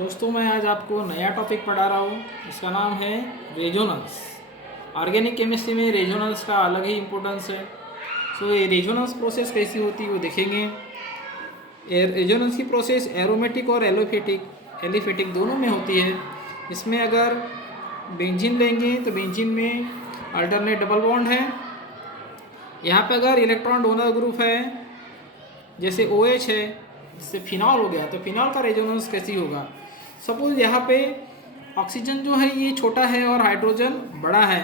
दोस्तों मैं आज आपको नया टॉपिक पढ़ा रहा हूँ। इसका नाम है रेजोनेंस। ऑर्गेनिक केमिस्ट्री में रेजोनेंस का अलग ही इम्पोर्टेंस है। ये रेजोनेंस प्रोसेस कैसी होती है वो देखेंगे। रेजोनेंस की प्रोसेस एरोमेटिक और एलिफेटिक दोनों में होती है। इसमें अगर बेंजीन लेंगे तो बेंजीन में अल्टरनेट डबल बॉन्ड है। यहाँ पे अगर इलेक्ट्रॉन डोनर ग्रुप है जैसे OH है, जिससे फिनॉल हो गया, तो फिनॉल का रेजोनेंस कैसी होगा। सपोज यहाँ पे ऑक्सीजन जो है ये छोटा है और हाइड्रोजन बड़ा है।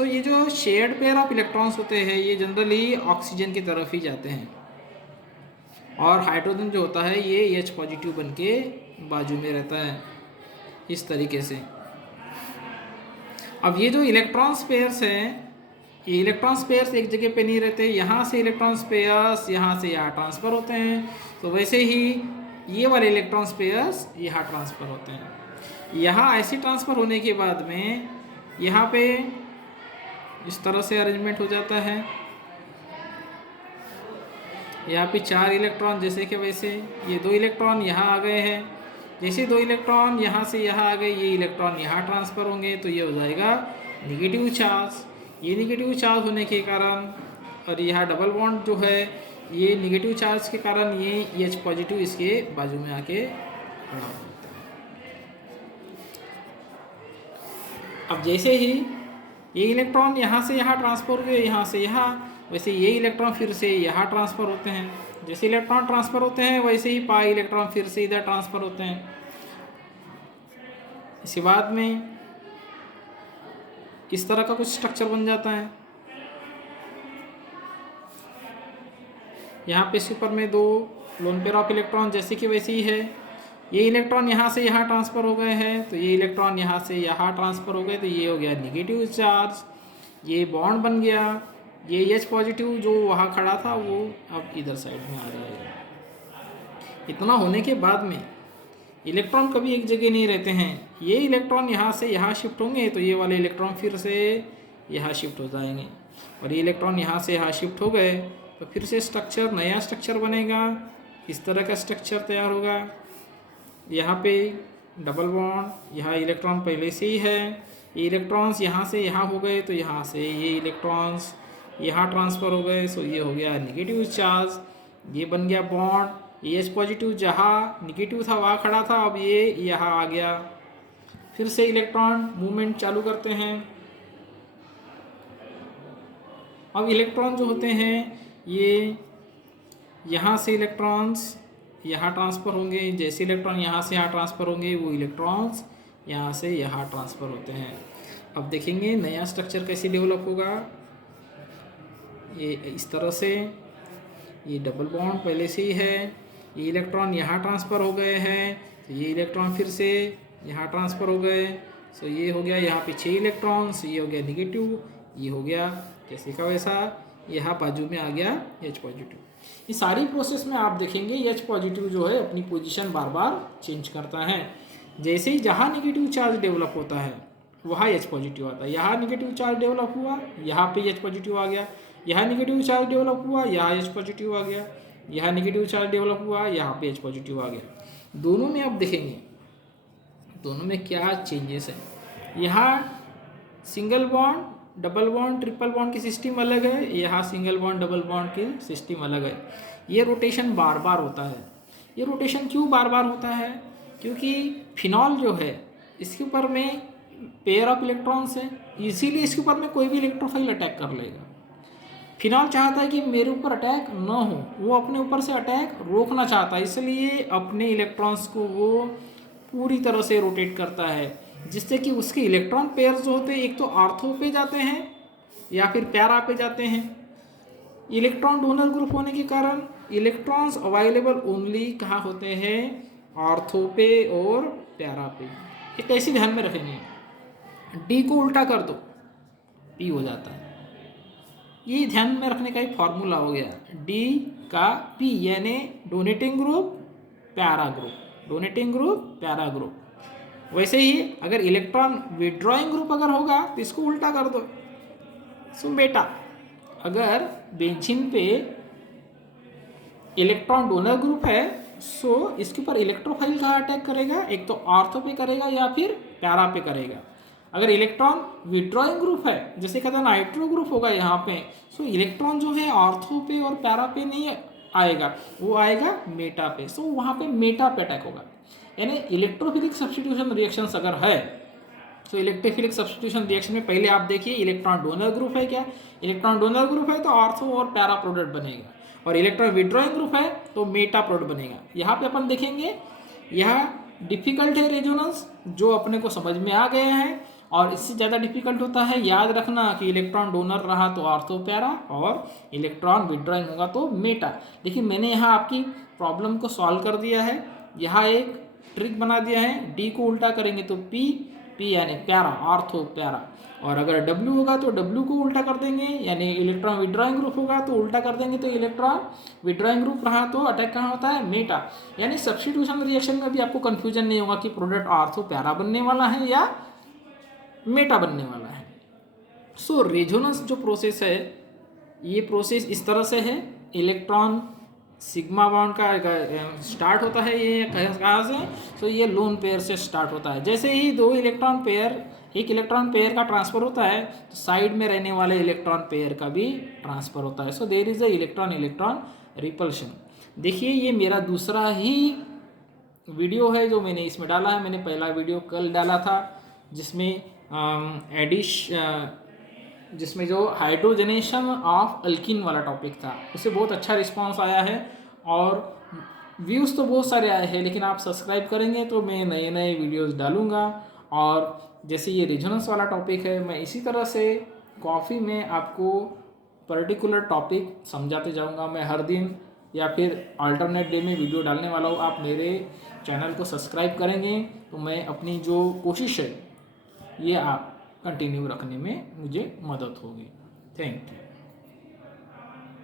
ये जो शेयर्ड पेयर ऑफ इलेक्ट्रॉन्स होते हैं ये जनरली ऑक्सीजन की तरफ ही जाते हैं और हाइड्रोजन जो होता है ये H पॉजिटिव बन के बाजू में रहता है इस तरीके से। अब ये जो इलेक्ट्रॉन्स पेयर्स हैं, ये इलेक्ट्रॉन्स पेयर्स एक जगह पे नहीं रहते। यहाँ से इलेक्ट्रॉन्स पेयर्स यहाँ से यहाँ ट्रांसफ़र होते हैं, तो वैसे ही ये वाले इलेक्ट्रॉन्स पेयर्स यहाँ ट्रांसफ़र होते हैं। यहाँ ऐसे ट्रांसफ़र होने के बाद में यहाँ पे इस तरह से अरेंजमेंट हो जाता है। यहाँ पे 4 इलेक्ट्रॉन जैसे कि वैसे ये 2 इलेक्ट्रॉन यहाँ आ गए हैं। जैसे 2 इलेक्ट्रॉन यहाँ से यहाँ आ गए, ये इलेक्ट्रॉन यहाँ ट्रांसफ़र होंगे, तो ये हो जाएगा निगेटिव चार्ज। ये निगेटिव चार्ज होने के कारण और यहाँ डबल बॉन्ड जो है ये निगेटिव चार्ज के कारण ये H पॉजिटिव इसके बाजू में आके खड़ा हो जाता है। अब जैसे ही ये इलेक्ट्रॉन यहाँ से यहाँ ट्रांसफ़र हुए, यहाँ से यहाँ, वैसे ये इलेक्ट्रॉन फिर से यहाँ ट्रांसफ़र होते हैं। जैसे इलेक्ट्रॉन ट्रांसफ़र होते हैं वैसे ही पाई इलेक्ट्रॉन फिर से इधर ट्रांसफ़र होते हैं। इसके बाद में इस तरह का कुछ स्ट्रक्चर बन जाता है। यहाँ पे इसके ऊपर में 2 लोन पेयर ऑफ इलेक्ट्रॉन जैसे कि वैसे ही है। ये इलेक्ट्रॉन यहाँ से यहाँ ट्रांसफ़र हो गए हैं, तो ये इलेक्ट्रॉन यहाँ से यहाँ ट्रांसफ़र हो गए, तो ये हो गया निगेटिव चार्ज। ये बॉन्ड बन गया। ये H पॉजिटिव जो वहाँ खड़ा था वो अब इधर साइड में आ जाएगा। इतना होने के बाद में इलेक्ट्रॉन कभी एक जगह नहीं रहते हैं। ये इलेक्ट्रॉन यहाँ से यहाँ शिफ्ट होंगे, तो ये वाले इलेक्ट्रॉन फिर से यहाँ शिफ्ट हो जाएंगे, और ये इलेक्ट्रॉन यहाँ से यहाँ शिफ्ट हो गए, तो फिर से स्ट्रक्चर नया स्ट्रक्चर बनेगा। इस तरह का स्ट्रक्चर तैयार होगा। यहाँ पे डबल बॉन्ड, यहाँ इलेक्ट्रॉन पहले से ही है। ये इलेक्ट्रॉन्स यहाँ से यहाँ हो गए, तो यहाँ से ये इलेक्ट्रॉन्स यहाँ ट्रांसफ़र हो गए, ये हो गया निगेटिव चार्ज। ये बन गया बॉन्ड। ये H पॉजिटिव जहाँ निगेटिव था वहाँ खड़ा था, अब ये यहाँ आ गया। फिर से इलेक्ट्रॉन मूवमेंट चालू करते हैं। अब इलेक्ट्रॉन जो होते हैं ये यहाँ से इलेक्ट्रॉन्स यहाँ ट्रांसफ़र होंगे। जैसे इलेक्ट्रॉन यहाँ से यहाँ ट्रांसफ़र होंगे, वो इलेक्ट्रॉन्स यहाँ से यहाँ ट्रांसफ़र होते हैं। अब देखेंगे नया स्ट्रक्चर कैसे डेवलप होगा। ये इस तरह से, ये डबल बॉन्ड पहले से ही है। ये इलेक्ट्रॉन यहाँ ट्रांसफ़र हो गए हैं, तो ये इलेक्ट्रॉन फिर से यहाँ ट्रांसफ़र हो गए। ये हो गया यहाँ पे 6 इलेक्ट्रॉन्स। ये हो गया निगेटिव। ये हो गया जैसे का वैसा, यहाँ बाजू में आ गया H पॉजिटिव। इस सारी प्रोसेस में आप देखेंगे H पॉजिटिव जो है अपनी पोजीशन बार बार चेंज करता है। जैसे ही जहाँ निगेटिव चार्ज डेवलप होता है वहाँ H पॉजिटिव आता है। यहाँ निगेटिव चार्ज डेवलप हुआ, यहाँ पे H पॉजिटिव आ गया। यहाँ निगेटिव चार्ज डेवलप हुआ, यहाँ H पॉजिटिव आ गया। यहाँ निगेटिव चार्ज डेवलप हुआ, यहाँ पे H पॉजिटिव आ गया। दोनों में आप देखेंगे दोनों में क्या चेंजेस है। यहाँ single bond, double bond, triple bond की सिस्टम अलग है। यहाँ सिंगल बॉन्ड, डबल बॉन्ड की सिस्टम अलग है। ये रोटेशन बार बार होता है। ये रोटेशन क्यों बार बार होता है? क्योंकि फिनॉल जो है इसके ऊपर में पेयर ऑफ इलेक्ट्रॉन्स है, इसीलिए इसके ऊपर में कोई भी इलेक्ट्रोफाइल अटैक कर लेगा। फिनॉल चाहता है कि मेरे ऊपर अटैक ना हो, वो अपने ऊपर से अटैक रोकना चाहता है, इसलिए अपने इलेक्ट्रॉन्स को वो पूरी तरह से रोटेट करता है, जिससे कि उसके इलेक्ट्रॉन पेयर्स जो होते हैं एक तो ऑर्थो पे जाते हैं या फिर पैरा पे जाते हैं। इलेक्ट्रॉन डोनर ग्रुप होने के कारण इलेक्ट्रॉन्स अवेलेबल ओनली कहाँ होते हैं? ऑर्थो पे और पैरा पे। ये कैसे ध्यान में रखेंगे? D को उल्टा कर दो, P हो जाता है। ये ध्यान में रखने का एक फॉर्मूला हो गया। D का P यानी donating group, para group, donating group, para group. वैसे ही अगर इलेक्ट्रॉन विड्रॉइंग ग्रुप अगर होगा तो इसको उल्टा कर दो। सुन बेटा, अगर बेंजीन पे इलेक्ट्रॉन डोनर ग्रुप है सो इसके ऊपर इलेक्ट्रोफाइल कहाँ अटैक करेगा, एक तो ऑर्थो पे करेगा या फिर पैरा पे करेगा। अगर इलेक्ट्रॉन विड्रॉइंग ग्रुप है, जैसे कहता है नाइट्रो ग्रुप होगा यहाँ पे, सो इलेक्ट्रॉन जो है ऑर्थो पे और पैरा पे नहीं आएगा, वो आएगा मेटा पे। सो वहाँ पे मेटा पे अटैक होगा। यानी इलेक्ट्रोफिलिक सब्स्टिट्यूशन रिएक्शंस अगर है तो इलेक्ट्रोफिलिक सब्स्टिट्यूशन रिएक्शन में पहले आप देखिए इलेक्ट्रॉन डोनर ग्रुप है क्या, इलेक्ट्रॉन डोनर ग्रुप है तो ऑर्थो और पैरा प्रोडक्ट बनेगा, और इलेक्ट्रॉन विड्रॉइंग ग्रुप है तो मेटा प्रोडक्ट बनेगा। यहाँ पे अपन देखेंगे यह डिफिकल्ट है रेजोनेंस, जो अपने को समझ में आ गया है, और इससे ज़्यादा डिफिकल्ट होता है याद रखना कि इलेक्ट्रॉन डोनर रहा तो ऑर्थो पैरा और इलेक्ट्रॉन विड्रॉइंग होगा तो मेटा। देखिए मैंने यहाँ आपकी प्रॉब्लम को सॉल्व कर दिया है, यहाँ एक ट्रिक बना दिया है, डी को उल्टा करेंगे तो पी, पी यानी पैरा ऑर्थो पैरा, और अगर डब्ल्यू होगा तो डब्ल्यू को उल्टा कर देंगे, यानी इलेक्ट्रॉन विड्रॉइंग ग्रुप होगा तो उल्टा कर देंगे, तो इलेक्ट्रॉन विड्रॉइंग ग्रुप रहा तो अटैक कहाँ होता है मेटा। यानी सब्स्टिट्यूशन रिएक्शन में भी आपको कंफ्यूजन नहीं होगा कि प्रोडक्ट ऑर्थो पैरा बनने वाला है या मेटा बनने वाला है। सो रेजोनेंस जो प्रोसेस है, ये प्रोसेस इस तरह से है, इलेक्ट्रॉन सिग्मा बॉन्ड का स्टार्ट होता है, ये कहाँ से, तो ये लोन पेयर से स्टार्ट होता है। जैसे ही दो इलेक्ट्रॉन पेयर, एक इलेक्ट्रॉन पेयर का ट्रांसफर होता है तो साइड में रहने वाले इलेक्ट्रॉन पेयर का भी ट्रांसफर होता है। So there is a electron electron repulsion. देखिए ये मेरा दूसरा ही वीडियो है जो मैंने इसमें डाला है। मैंने पहला वीडियो कल डाला था जिसमें जिसमें जो हाइड्रोजनेशन ऑफ अल्किन वाला टॉपिक था, उससे बहुत अच्छा रिस्पांस आया है और व्यूज़ तो बहुत सारे आए हैं, लेकिन आप सब्सक्राइब करेंगे तो मैं नए नए वीडियोस डालूँगा। और जैसे ये रेजोनेंस वाला टॉपिक है, मैं इसी तरह से कॉफ़ी में आपको पर्टिकुलर टॉपिक समझाते जाऊँगा। मैं हर दिन या फिर अल्टरनेट डे में वीडियो डालने वाला हूँ। आप मेरे चैनल को सब्सक्राइब करेंगे तो मैं अपनी जो कोशिश है ये आप कंटिन्यू रखने में मुझे मदद होगी। Thank you.